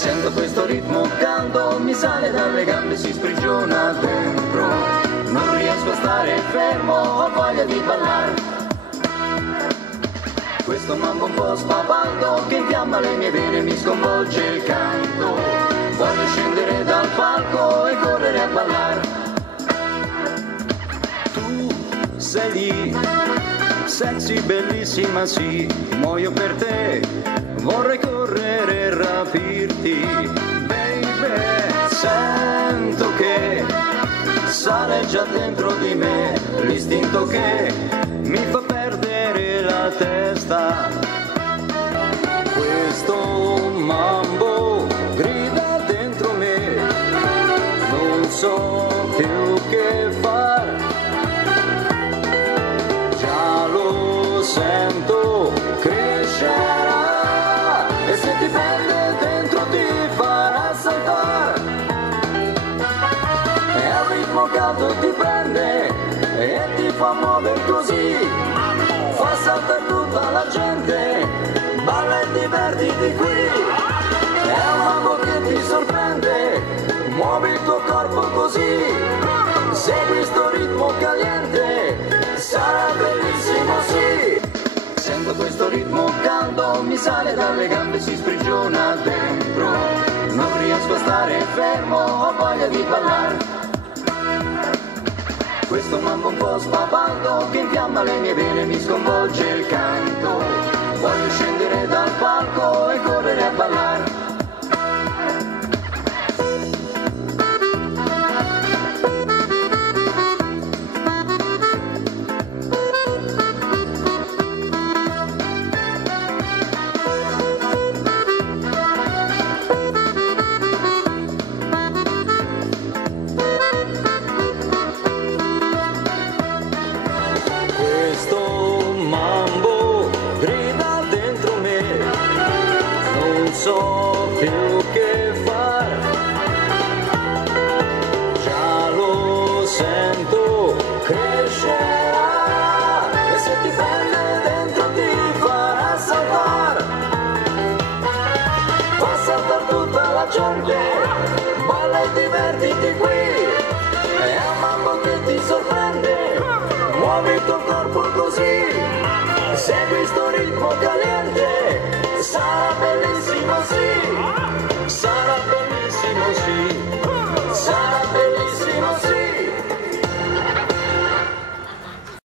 Sento questo ritmo caldo, mi sale dalle gambe, si sprigiona dentro. Non riesco a stare fermo, ho voglia di ballare. Questo mambo un po' spavaldo che infiamma le mie vene, mi sconvolge il canto. Voglio scendere dal palco e correre a ballare. Tu sei lì, sexy, bellissima, sì, muoio per te, vorrei correre e rapirti, baby. Sento che sale già dentro di me l'istinto che mi fa perdere la testa. Questo mambo grida dentro me, non so più che fare. Già lo sento, crescerà e se ti prende dentro ti farà saltare. E al ritmo caldo ti prende e ti fa muovere così, fa saltare tutta la gente, balla e divertiti qui. È un mambo che ti sorprende, muovi il tuo corpo così, segui sto ritmo caliente, sarà bellissimo, sì. Sento questo ritmo caldo, mi sale dalle gambe, si sprigiona dentro. Non riesco a stare fermo, ho voglia di ballare. Questo mambo un po' spavaldo che infiamma le mie vene, mi sconvolge il canto. Voglio scendere dal palco e correre a ballare. Non so più che fare, già lo sento, crescerà e se ti prende dentro ti farà saltare. Fa saltare tutta la gente, balla e divertiti qui. È un mambo che ti sorprende, muovi il tuo corpo così, segui sto ritmo caliente, sarà bellissimo, sì.